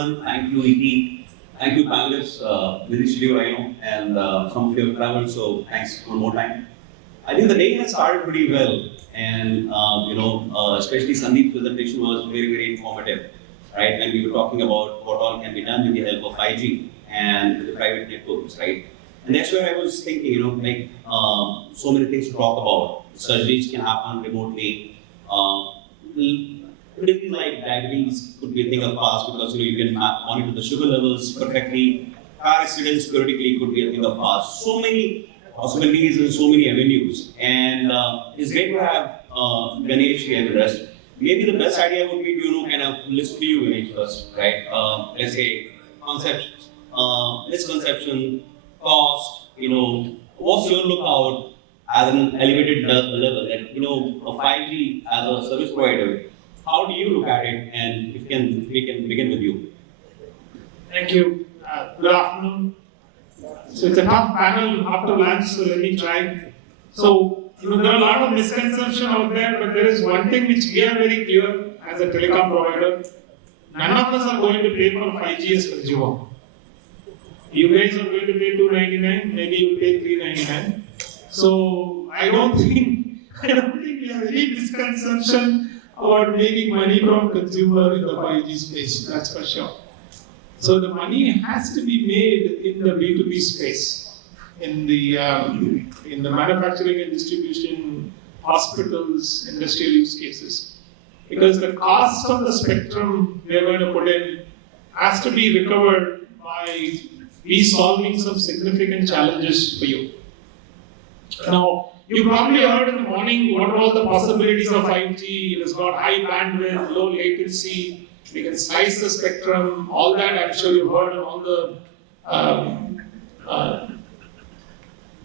everyone. Thank you, EP. Thank you, panelists. Busy schedule, I know, and some of you have traveled, so thanks one more time. I think the day has started pretty well, and especially Sandeep's presentation was very, very informative, right? And we were talking about what all can be done with the help of 5G and the private networks, right? And that's where I was thinking, so many things to talk about. Surgeries can happen remotely. Anything like diabetes could be a thing of past because you can monitor the sugar levels perfectly. Car accidents theoretically could be a thing of past. So many possibilities and so many avenues. And it's great to have Ganesh here with us. Maybe the best idea would be to kind of listen to you, Ganesh, first, right? Let's say concepts, misconception, cost. What's your lookout as an elevated level? That a 5G as a service provider. How do you look at it? And if we can begin with you. Thank you. Good afternoon. So it's a tough panel after lunch, so let me try. So, there are a lot of misconceptions out there, but there is one thing which we are very clear as a telecom provider. None of us are going to pay for 5G as consumer. You guys are going to pay $299, maybe you pay $399. So I don't think we have any misconception about making money from consumer in the 5G space, that's for sure. So the money has to be made in the B2B space, in the manufacturing and distribution, hospitals, industrial use cases. Because the cost of the spectrum we are going to put in has to be recovered by solving some significant challenges for you. Now, you probably heard in the morning what are all the possibilities of 5G. It has got high bandwidth, low latency, we can slice the spectrum, all that I'm sure you've heard, and all the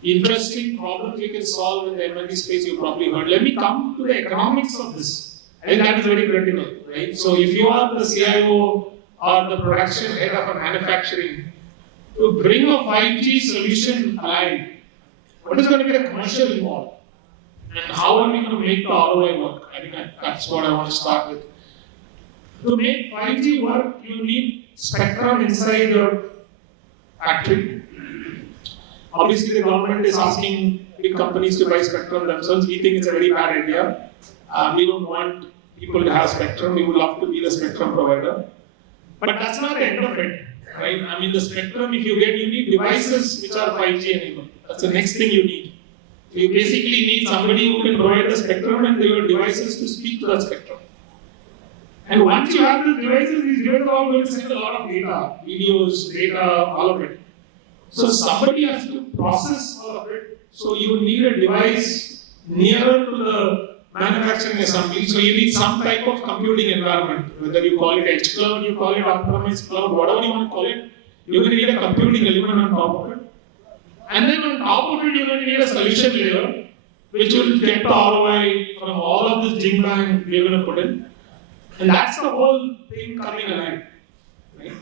interesting problems we can solve in the MND space you probably heard. Let me come to the economics of this. I think that is very critical, right? So if you are the CIO or the production head of a manufacturing, to bring a 5G solution alive, what is going to be the commercial involved? And how are we going to make the ROI work? I think that's what I want to start with. To make 5G work, you need spectrum inside your factory. Obviously, the government is asking big companies to buy spectrum themselves. We think it's a very bad idea. We don't want people to have spectrum. We would love to be the spectrum provider. But that's not the end of it. Right? I mean, the spectrum, if you need devices which are 5G enabled. That's the next thing you need. You basically need somebody who can provide the spectrum and your devices to speak to that spectrum. And once you have these devices are all going to send a lot of data, videos, data, all of it. So somebody has to process all of it. So you need a device nearer to the manufacturing assembly. So you need some type of computing environment, whether you call it edge cloud, you call it on-premise cloud, whatever you want to call it, you're going to need a computing element on top of it. And then on top of it, you're going to need a solution layer, which will get the ROI from all of this jing bang we're going to put in. And that's the whole thing coming alive. Right?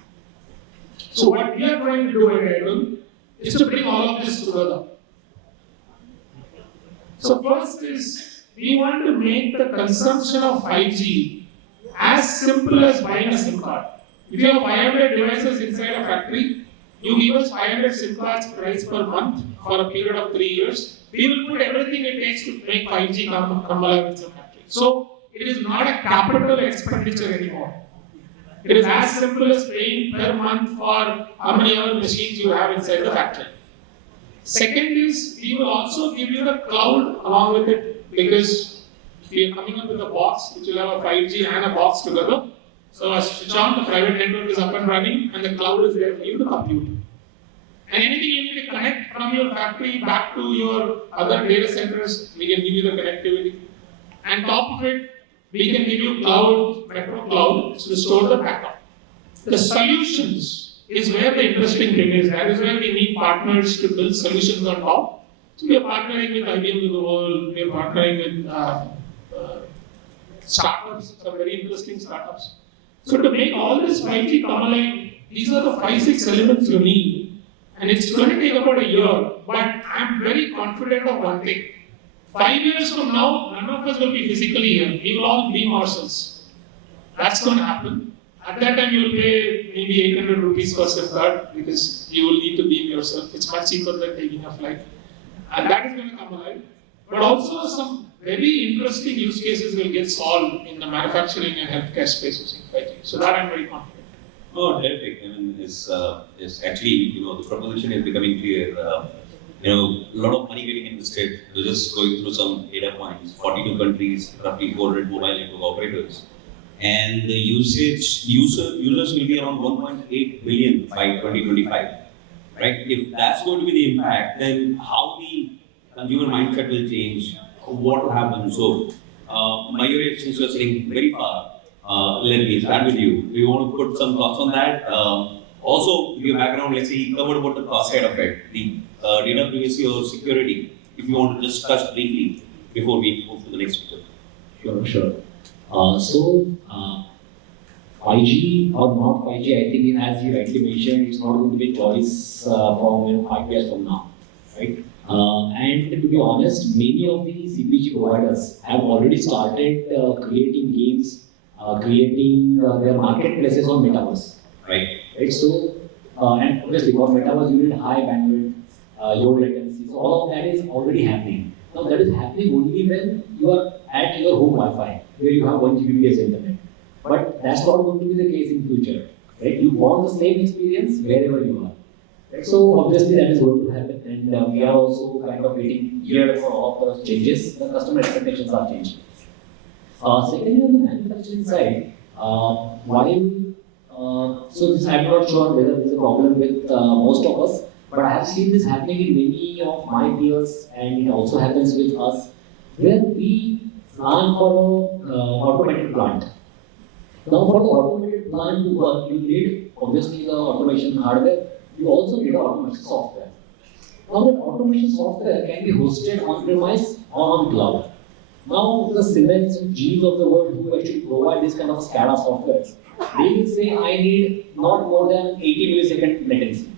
So what we are trying to do at Airtel is to bring all of this together. So first is, we want to make the consumption of 5G as simple as buying a SIM card. If you have 500 devices inside a factory, you give us 500 SIM cards price per month for a period of 3 years. We will put everything it takes to make 5G come alive in the factory. So it is not a capital expenditure anymore. It is as simple as paying per month for how many other machines you have inside the factory. Second is, we will also give you the cloud along with it, because we are coming up with a box which will have a 5G and a box together. So as switch on, the private network is up and running and the cloud is there for you to compute. And anything you need to connect from your factory back to your other data centers, we can give you the connectivity. And top of it, we can give you cloud, metro cloud, to store the backup. The solutions is where the interesting thing is. That is where we need partners to build solutions on top. So we are partnering with IBM of the world, we are partnering with startups, some very interesting startups. So to make all this 5G come alive, these are the 5-6 elements you need. And it's going to take about a year, but I'm very confident of one thing. 5 years from now, none of us will be physically here. We will all beam ourselves. That's going to happen. At that time, you will pay maybe 800 rupees per SIM card because you will need to beam yourself. It's much cheaper than taking a flight. And that is going to come alive. But also, some very interesting use cases will get solved in the manufacturing and healthcare space using 5G. So, that I'm very confident. Oh, terrific. I mean, it's actually, the proposition is becoming clear. A lot of money getting invested. We're just going through some data points. 42 countries, roughly 400 mobile network operators. And the users will be around 1.8 billion by 2025. Right? If that's going to be the impact, then how the consumer mindset will change, what will happen. So, Mayuresh, since you're sitting very far, let me start with you. Do you want to put some thoughts on that? Also, with your background, let's say you covered about the cost side of it, the data privacy or security, if you want to just touch briefly before we move to the next picture. Sure. 5G or not 5G, I think as you rightly mentioned, it's not going to be a choice from 5 years from now, right? And to be honest, many of the CPG providers have already started creating games, creating their marketplaces on metaverse. Right. So, and obviously for metaverse you need high bandwidth, low latency. So all of that is already happening. Now that is happening only when you are at your home Wi-Fi, where you have 1 Gbps internet. But that's not going to be the case in future, right? You want the same experience wherever you are. Right? So obviously that is going to happen, and we are also kind of getting geared for all of those changes. The customer expectations are changing. Secondly, on the manufacturing side, so this, I'm not sure whether this is a problem with most of us, but I have seen this happening in many of my peers, and it also happens with us, where we plan for an automated plant. Now, for the automated plant to work, you need obviously the automation hardware, you also need the automation software. Now, that automation software can be hosted on-premise or on cloud. Now, the Siemens and GEs of the world who actually provide this kind of SCADA software, they will say, I need not more than 80 millisecond latency.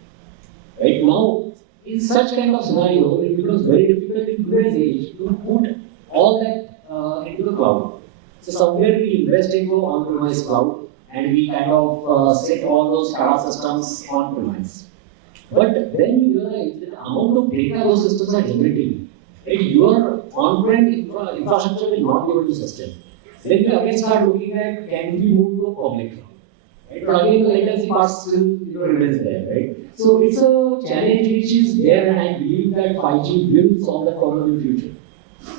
Right now, in such kind of scenario, it becomes very difficult in today's age to put all that into the cloud. So somewhere we invest into on-premise cloud and we kind of set all those SCADA systems on-premise. But then you realize that the amount of data those systems are generating, right, your on-prem infrastructure will not be able to sustain. Then you again start looking at, can we move to a public cloud? Right? But again, the latency part still remains there, right? So it's a challenge which is there, and I believe that 5G will solve that problem in the future.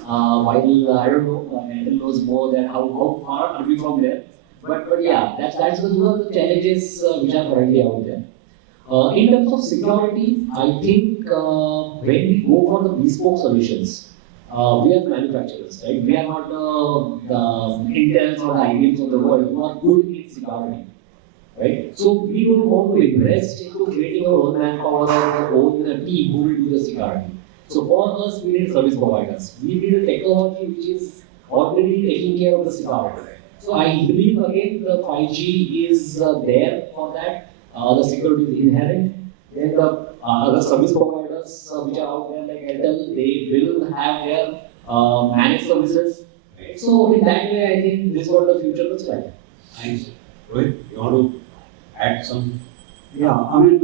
While I don't know, Airtel knows more than how far are we from there. But yeah, that's the challenges which are currently out there. In terms of security, I think when we go for the bespoke solutions, we are the manufacturers, right? We are not the Intels or the IBMs of the world who are good in security, right? So we don't want to invest into creating our own manpower or our own team who will do the security. So for us, we need service providers. We need a technology which is already taking care of the security. So I believe again the 5G is there for that. The security is inherent. Then the other service providers which are out there like Airtel, they will have their managed services. So in that way, I think this is what the future looks like. Thanks. Rohith, you want to add some? Yeah, I mean,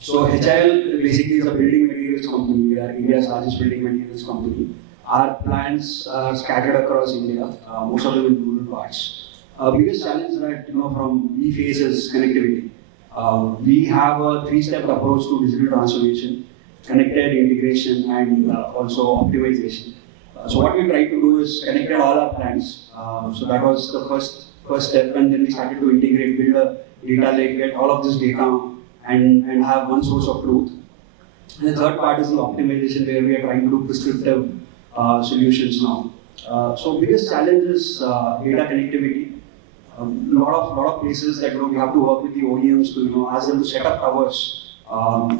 so HIL basically is a building materials company. We are India's largest building materials company. Our plants are scattered across India, most of them in rural parts. Biggest challenge that from we face is connectivity. We have a 3-step approach to digital transformation: connected, integration, and also optimization. So what we tried to do is connected all our plants. So that was the first step, and then we started to integrate, build a data lake, get all of this data and have one source of truth. And the third part is the optimization, where we are trying to do prescriptive solutions now. So biggest challenge is data connectivity. Lot of places that we have to work with the OEMs to ask them to set up towers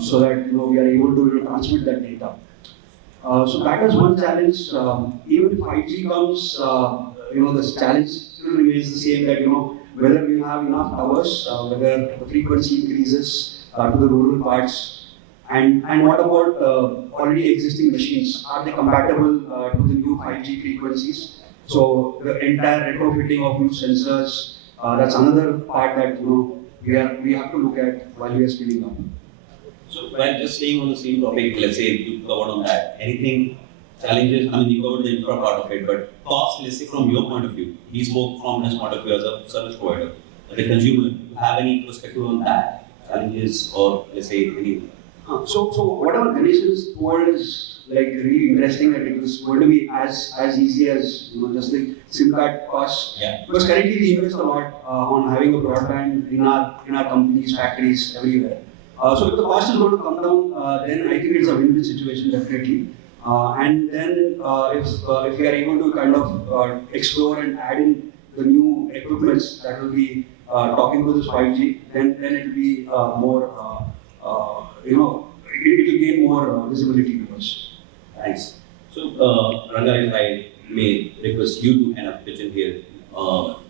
so that we are able to transmit that data. So that is one challenge. Even if 5G comes, the challenge still remains the same, that whether we have enough towers, whether the frequency increases to the rural parts, and what about already existing machines? Are they compatible to the new 5G frequencies? So the entire retrofitting of new sensors, That's another part that we have to look at while we are scaling up. So, while just staying on the same topic, let's say you covered on that. Anything challenges? I mean, you covered the infra part of it, but cost, let's say from your point of view, he spoke from his point of view as a service provider, as a consumer. Do you have any perspective on that? Challenges, or let's say anything? So whatever Ganesh has told is like really interesting, that it was going to be as easy as just the SIM card cost. Yeah. Because currently we invest a lot on having a broadband in our companies, factories, everywhere. So if the cost is going to come down, then I think it's a win-win situation definitely. And then if we are able to kind of explore and add in the new equipments that will be talking to this 5G, then it will be more. It will gain more visibility to us. Thanks. So, Ranga, if I may request you to kind of pitch in here.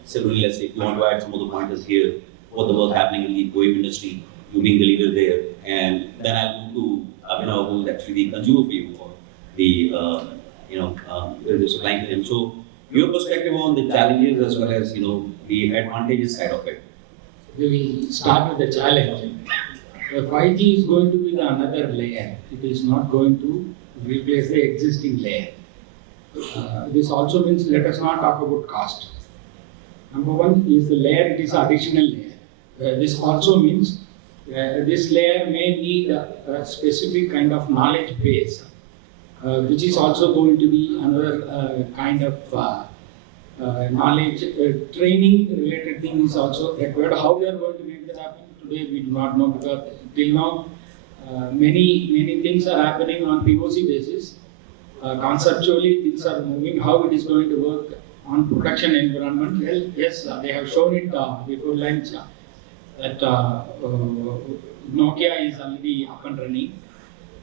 Similarly, let's say if you want to add some of the pointers here, what the work happening in the OEM industry, you being the leader there, and then I'll move to Abhinav, who is actually the consumer for you, or the supplying to him. So, your perspective on the challenges as well as the advantages side of it. We start with the challenge. The 5G is going to be the another layer. It is not going to replace the existing layer. This also means let us not talk about cost. Number one is the layer, it is additional layer. This also means this layer may need a specific kind of knowledge base, which is also going to be another kind of knowledge training related thing is also required. How we are going to make that happen today, we do not know, because till now many things are happening on POC basis. Conceptually things are moving. How it is going to work on production environment? Well, yes, they have shown it before lunch that Nokia is already up and running.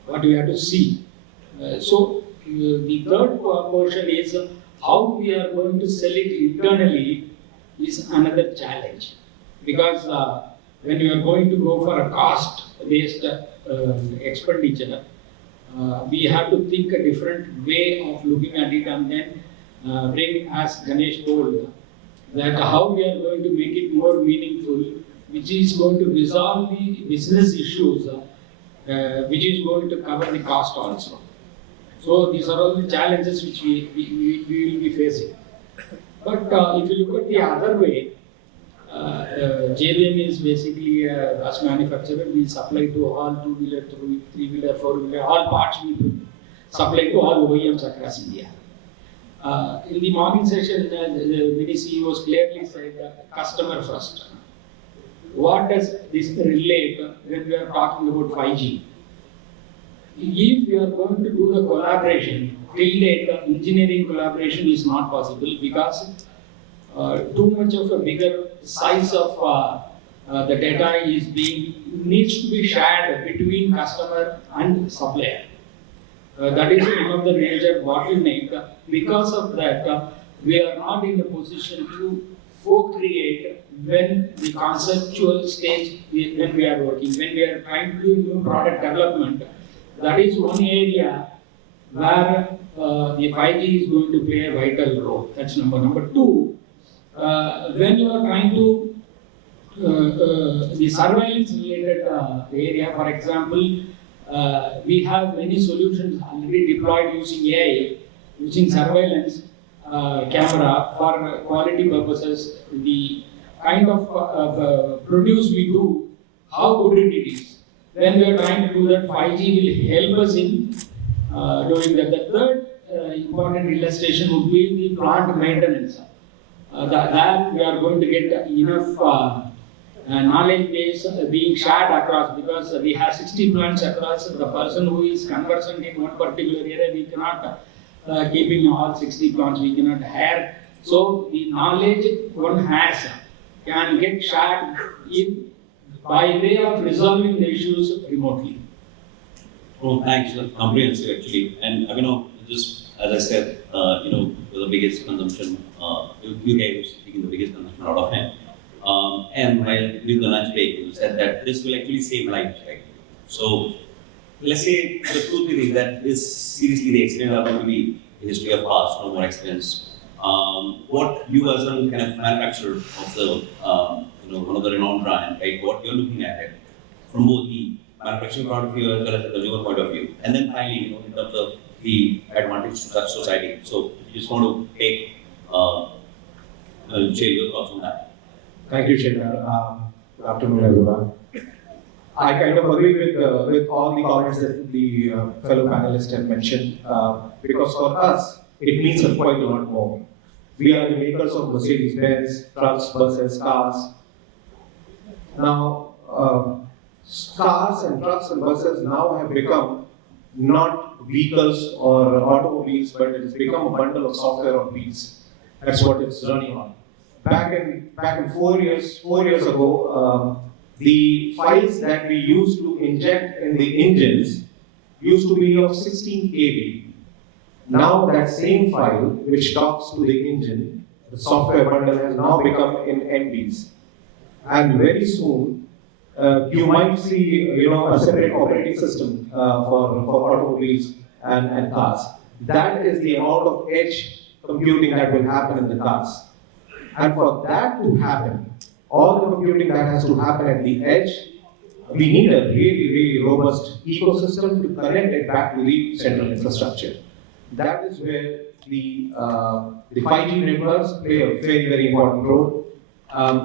What we have to see. So the third portion is how we are going to sell it internally is another challenge, because when you are going to go for a cost-based expenditure, we have to think a different way of looking at it, and then bring, as Ganesh told, that how we are going to make it more meaningful, which is going to resolve the business issues, which is going to cover the cost also. So these are all the challenges which we will be facing. But if you look at the other way, JVM is basically a bus manufacturer. We supply to all two-wheeler, three-wheeler, four-wheeler, all parts we supply to all OEMs across India. In the morning session, many CEOs clearly said customer first. What does this relate when we are talking about 5G? If you are going to do the collaboration, till date, engineering collaboration is not possible because too much of a bigger size of the data needs to be shared between customer and supplier. That is one of the major bottleneck. Because of that, we are not in a position to co-create when the conceptual stage, when we are working, when we are trying to do new product development. That is one area where the 5G is going to play a vital role. That's number two. When you are trying to the surveillance related area, for example, we have many solutions already deployed using AI, using surveillance camera for quality purposes. The kind of produce we do, how good it is. When we are trying to do that, 5G will help us in doing that. The third important illustration would be the plant maintenance. That we are going to get enough knowledge base being shared across, because we have 60 plants across. The person who is conversant in one particular area, we cannot keep in all 60 plants, we cannot hire. So the knowledge one has can get shared by way of resolving the issues remotely. Oh, thanks. Comprehensive actually. And just as I said, the biggest consumption, UK was taking the biggest consumption out of him. And while during the lunch break, you said that this will actually save lives, right? So let's say the truth is that this seriously the accident are going to be a history of past, no more accidents. what you as a kind of manufacturer of the, one of the renowned brand, right? What you're looking at it from both the manufacturing point of view as well as the consumer point of view, and then finally, in terms of the advantage to such society. So, if you just want to take, share your thoughts on that. Thank you, Shekhar. Good afternoon, everyone. I kind of agree with all the comments that the fellow panelists have mentioned, because for us, it means quite a lot more. We are the makers of Mercedes-Benz, trucks, buses, cars. Now, cars and trucks and buses now have become not vehicles or automobiles, but it has become a bundle of software on wheels. That's what it's running on. Back in 4 years ago, the files that we used to inject in the engines used to be of 16 KB. Now that same file, which talks to the engine, the software bundle has now become in MBs. And very soon, you might see, a separate operating system for automobiles and cars. That is the amount of edge computing that will happen in the cars. And for that to happen, all the computing that has to happen at the edge, we need a really, really robust ecosystem to connect it back to the central infrastructure. That is where the 5G networks play a very, very important role.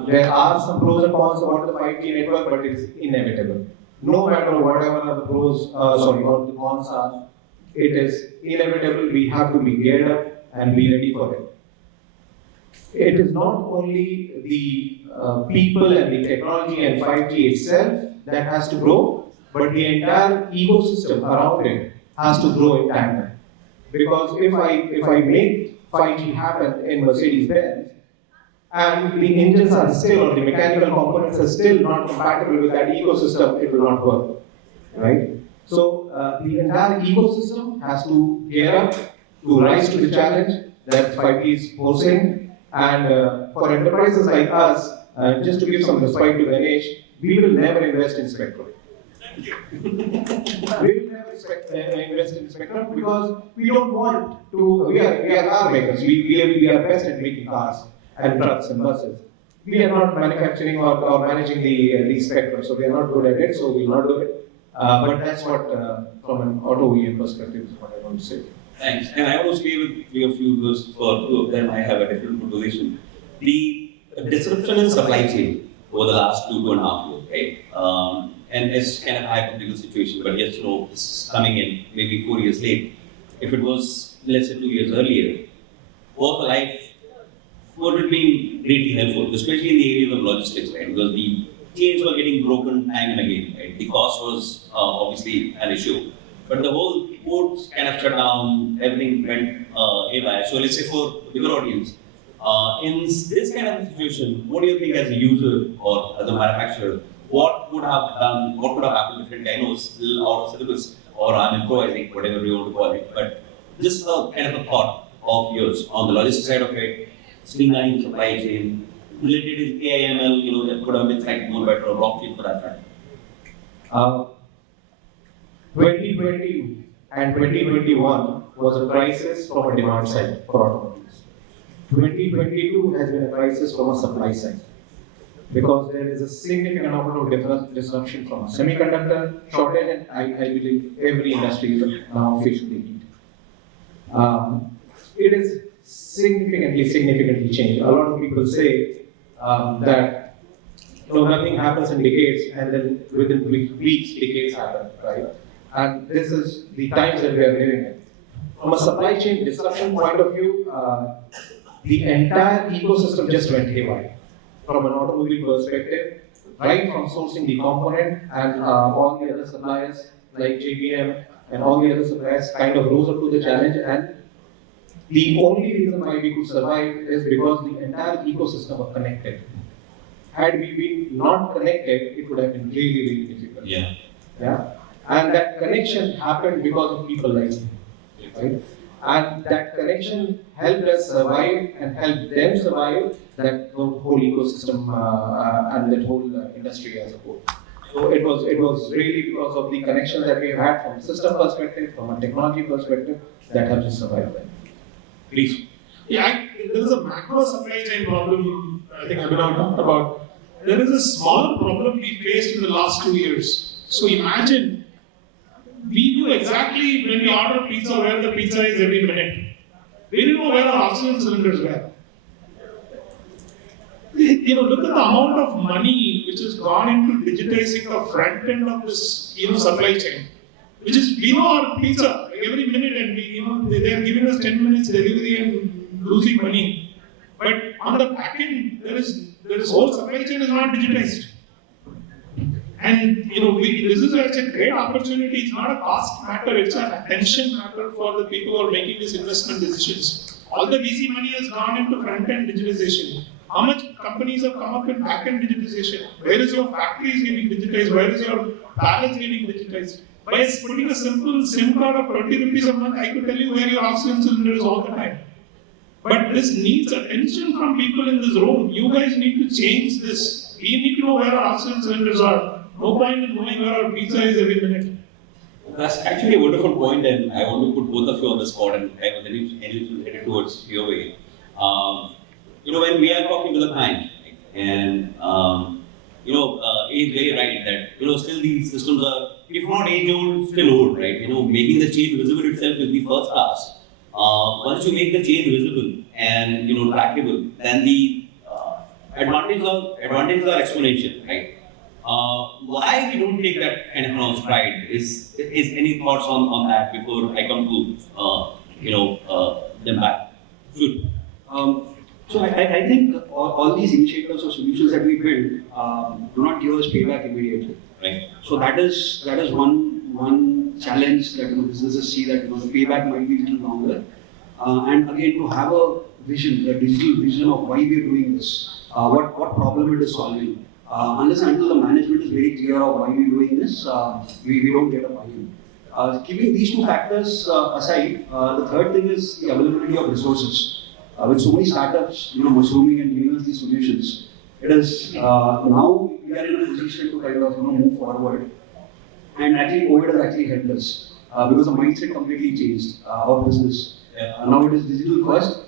There are some pros and cons about the 5G network, but it's inevitable. No matter whatever the pros, or the cons are, it is inevitable. We have to be geared up and be ready for it. It is not only the people and the technology and 5G itself that has to grow, but the entire ecosystem around it has to grow in tandem. Because if I make 5G happen in Mercedes-Benz, and the engines are still, or the mechanical components are still not compatible with that ecosystem, it will not work, right? So the entire ecosystem has to gear up to rise to the challenge that 5G is posing. And for enterprises like us, just to give some respite to Ganesh, we will never invest in spectrum. We will never invest in spectrum because we don't want to. We are car makers. We are best at making cars and trucks and buses. We are not manufacturing or managing the spectrum, so we are not good at it. So we will not do it. But that's what, from an auto OEM perspective, is what I want to say. Thanks. And I almost gave a few words for two of them. I have a different proposition. The disruption in supply chain over the last 2.5 years, right? And it's kind of a hypothetical situation, but yes, it's coming in maybe 4 years late. If it was, let's say, 2 years earlier, work life would have been greatly helpful, especially in the area of logistics, right? Because the chains were getting broken time and again, right? The cost was obviously an issue. But the whole ports kind of shut down, everything went haywire. So let's say for the bigger audience, in this kind of situation, what do you think as a user or as a manufacturer, what would have happened differently? I know it's still out of syllabus, or I'm improvising, whatever you want to call it, but just kind of a thought of yours on the logistics side of it, streamlining supply chain, related with AI/ML, that could have been slightly more better, or blockchain for that matter. 2020 and 2021 was a crisis from a demand side for automobiles. 2022 has been a crisis from a supply side, because there is a significant amount of disruption from semiconductor shortage, and I believe every industry is now facing the heat. It is significantly changed. A lot of people say that nothing happens in decades, and then within weeks, decades happen, right? And this is the times that we are living in. From a supply chain disruption point of view, the entire ecosystem just went haywire. From an automobile perspective, right from sourcing the component and all the other suppliers like JBM and all the other suppliers kind of rose up to the challenge, and the only reason why we could survive is because the entire ecosystem was connected. Had we been not connected, it would have been really difficult. Yeah. And that connection happened because of people like me, right? And that connection helped us survive and helped them survive that whole ecosystem and that whole industry as a whole. So it was really because of the connections that we had from a system perspective, from a technology perspective, that helped us survive that. Please. There is a macro supply chain problem, I think Abhinav talked about. There is a small problem we faced in the last 2 years. So imagine, we knew exactly when we order pizza where the pizza is every minute. We didn't know where our oxygen cylinders were. Look at the amount of money which has gone into digitizing the front end of this, supply chain. Which is, we know our pizza every minute, and they are giving us 10 minutes delivery and losing money. But on the back end, there is whole supply chain is not digitized. And this is a great opportunity. It's not a cost matter; it's an attention matter for the people who are making these investment decisions. All the VC money has gone into front end digitization. How much companies have come up with back end digitization? Where is your factories getting digitized? Where is your pallets getting digitized? By putting a simple SIM card of 20 rupees a month, I could tell you where your oxygen cylinder is all the time. But this needs attention from people in this room. You guys need to change this. We need to know where our oxygen cylinders are. No point in knowing where our pizza is every minute. That's actually a wonderful point, and I want to put both of you on the spot, and I was headed towards your way. When we are talking to the client, and he's very right that still these systems are, if not age old, still old, right? Making the change visible itself is the first task. Once you make the change visible and trackable, then the advantages are exponential, right? Why we don't take that kind of stride? Is any thoughts on that before I come to them back? Good. So I think all these initiatives or solutions that we build do not give us payback immediately. Right. So that is one challenge that businesses see, that the payback might be a little longer. And again, to have a vision, a digital vision of why we are doing this, what problem it is solving. Unless and until the management is very clear of why we are doing this, we don't get a buy-in. Keeping these two factors aside, the third thing is the availability of resources. With so many startups, mushrooming and giving us these solutions, it is now we are in a position to kind of move forward. And actually, COVID has actually helped us because the mindset completely changed our business. Now it is digital first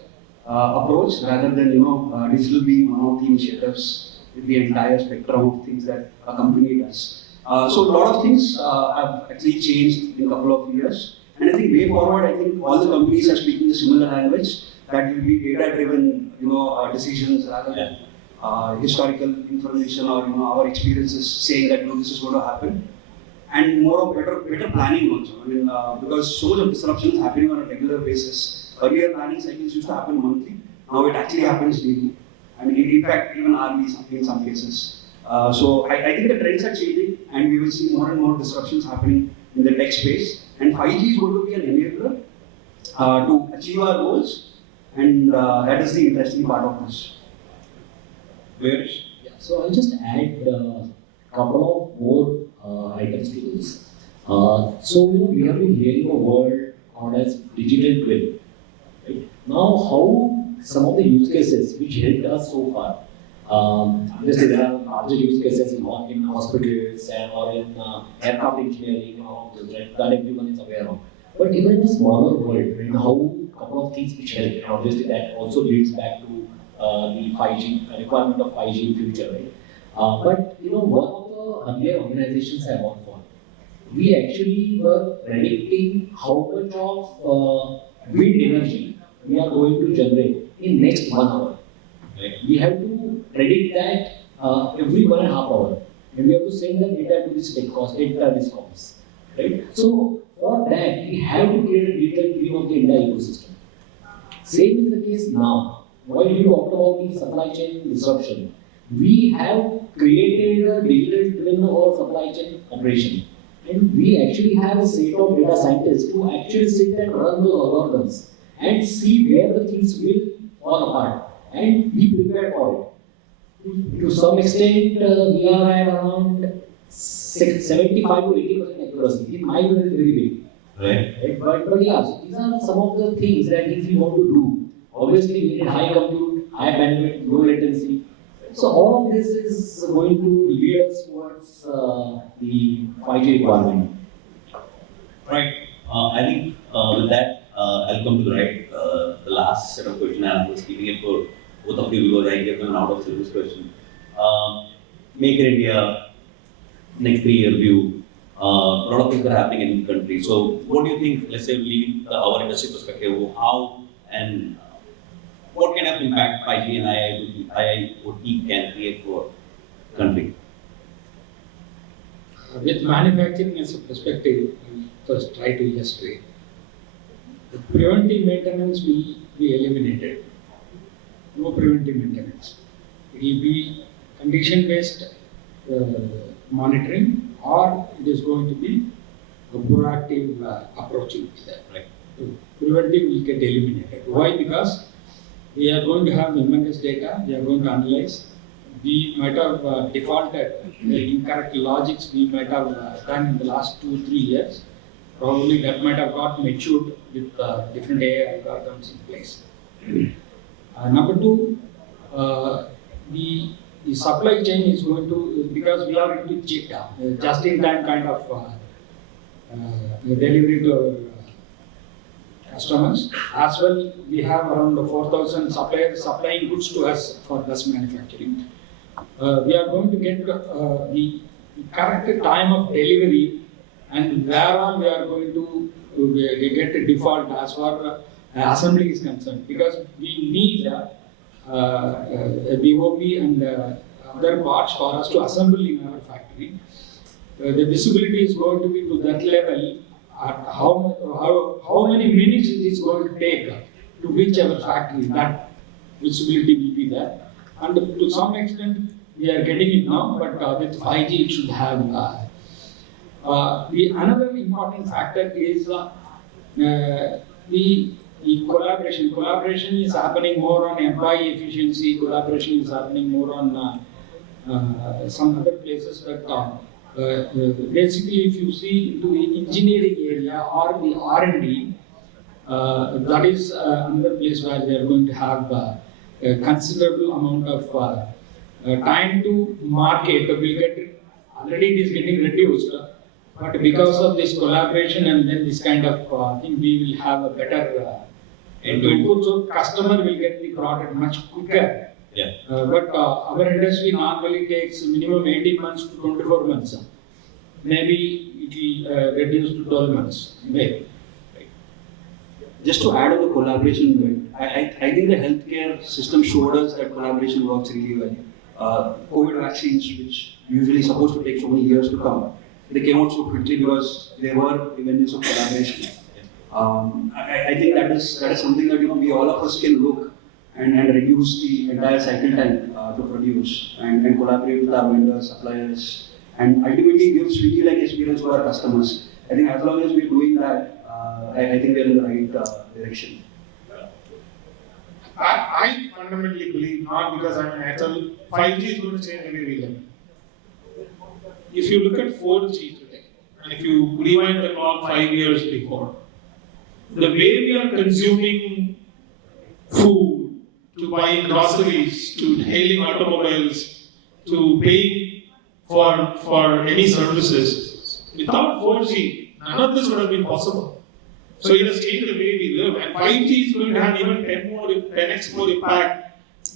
approach rather than digital being one of the initiatives in the entire spectrum of things that a company does. So a lot of things have actually changed in a couple of years. And I think way forward, I think all the companies are speaking the similar language. That will be data-driven, decisions rather than historical information or our experiences saying that this is going to happen, and more of better planning also. I mean, because so much of disruption is happening on a regular basis. Earlier planning cycles used to happen monthly. Now it actually happens daily. I mean, in fact, even hourly in some cases. So I think the trends are changing, and we will see more and more disruptions happening in the tech space. And 5G is going to be an enabler to achieve our goals. And that is the interesting part of this. Mayuresh? Yeah, so I'll just add a couple of more items to this. So we have been hearing a word called as digital twin. Right? Now, how some of the use cases which helped us so far, obviously there are larger use cases in hospitals and or in aircraft engineering, that everyone is aware of. But even in a smaller world, how a couple of things which help, and obviously that also leads back to the 5G, requirement of 5G in future, right? But one of the earlier organizations I worked for, we actually were predicting how much of wind energy we are going to generate in next 1 hour. Right? We have to predict that every 1.5 hours, and we have to send the data to the state discoms. Right? So for that, we have to create a digital twin of the entire ecosystem. Same is the case now. While you talked about the supply chain disruption, we have created a digital twin of our supply chain operation. And we actually have a set of data scientists who actually sit and run those algorithms and see where the things will fall apart and be prepared for it. To some extent, we are at around 75 to 80% accuracy. It might be very big. Right? But yeah, so these are some of the things that if you want to do, obviously we need high compute, high bandwidth, low latency. So all of this is going to lead us towards the 5G requirement. Right. I think with that, I'll come to the last set of questions. I was keeping it for both of you because I gave them an out of syllabus question. Make in India, next 3-year view. A lot of things are happening in the country. So, what do you think? Let's say, leaving our industry perspective, how and what kind of impact 5G and IIoT can create for the country? With manufacturing as a perspective, first try to illustrate. The preventive maintenance will be eliminated. No preventive maintenance. It will be condition-based monitoring, or it is going to be a proactive approach with that. Right. Preventive will get eliminated. Why? Because we are going to have immense data, we are going to analyze. We might have defaulted the incorrect logics we might have done in the last 2-3 years. Probably that might have got matured with different AI algorithms in place. Number two, the supply chain is going to, because we are into just-in-time kind of delivery to our customers. As well, we have around 4,000 suppliers supplying goods to us for bus manufacturing. We are going to get the correct time of delivery and where all we are going to get a default as far as assembly is concerned, because we need a BOP and other parts for us to assemble in our factory. The visibility is going to be to that level. How many minutes it is going to take to reach our factory, that visibility will be there. And to some extent, we are getting it now, but with 5G it should have. Another important factor is the collaboration. Collaboration is happening more on employee efficiency. Collaboration is happening more on some other places. But basically, if you see into the engineering area or the R&D, that is another place where we are going to have a considerable amount of time to market. Will get already it is getting reduced. But because of this collaboration and then this kind of thing, we will have a better input. So customer will get the product much quicker. Yeah. But our industry normally takes minimum 18 months to 24 months. Maybe it will reduce to 12 months. Maybe. Just to add on the collaboration bit, I think the healthcare system showed us that collaboration works really well. COVID vaccines, which usually supposed to take so many years to come, they came out so quickly because there were events of collaboration. I think that is something that we all of us can look and reduce the entire cycle time to produce and collaborate with our vendors, suppliers, and ultimately give Swiggy-like experience to our customers. I think as long as we're doing that, I think we're in the right direction. I fundamentally believe, not because I'm an Airtel, 5G is going to change the way we live. If you look at 4G today, and if you rewind the clock 5 years before, the way we are consuming food, to buying groceries, to hailing automobiles, to paying for any services, without 4G, none of this would have been possible. So it has changed the way we live, and 5G is going to have even 10x more impact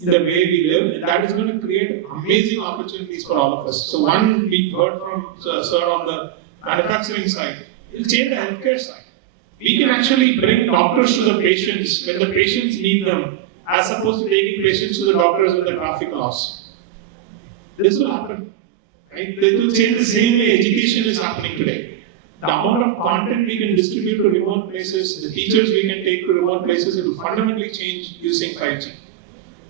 in the way we live, and that is going to create amazing opportunities for all of us. So one we heard from Sir on the manufacturing side, it will change the healthcare side. We can actually bring doctors to the patients when the patients need them, as opposed to taking patients to the doctors with the traffic laws. This will happen. Right? It will change the same way education is happening today. The amount of content we can distribute to remote places, the teachers we can take to remote places, it will fundamentally change using 5G.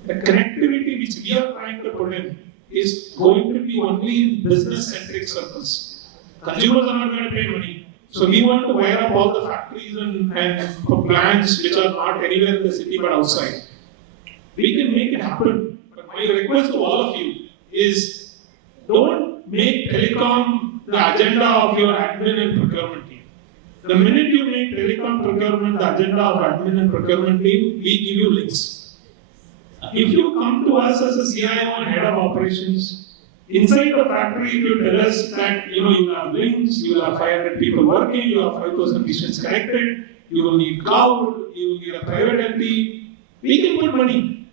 The connectivity which we are trying to put in is going to be only in business-centric circles. Consumers are not going to pay money. So we want to wire up all the factories and plants which are not anywhere in the city but outside. We can make it happen. But my request to all of you is, don't make telecom the agenda of your admin and procurement team. The minute you make telecom procurement the agenda of admin and procurement team, we give you links. If you come to us as a CIO and head of operations, inside the factory, if you tell us that you have links, you have 500 people working, you have 5,000 machines connected, you will need cloud, you will need a private entity. We can put money.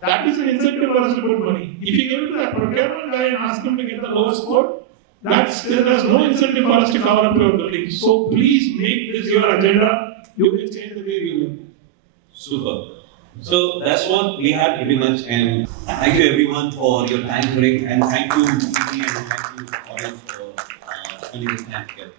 That is an incentive for us to put money. If you give it to that procurement guy and ask him to get the lowest quote, there's no incentive for us to cover up your building. So please make this your agenda. You will change the way we live. Super. So that's what we had pretty much, and thank you everyone for your time today, and thank you, Siti, and thank you audience for spending this time together.